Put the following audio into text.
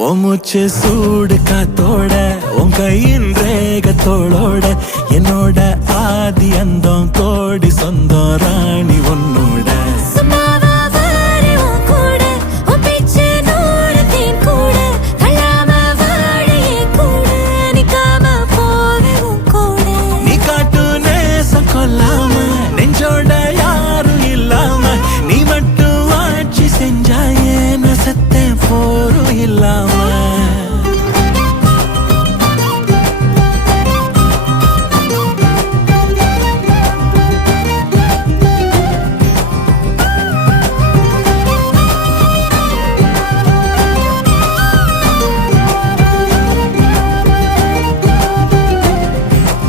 ஓ மூச்சு சூடு காத்தோட உன் கையின் ரேகத்தோளோட என்னோட ஆதி அந்தம் கோடி சொந்தம் ராணி உன்னோட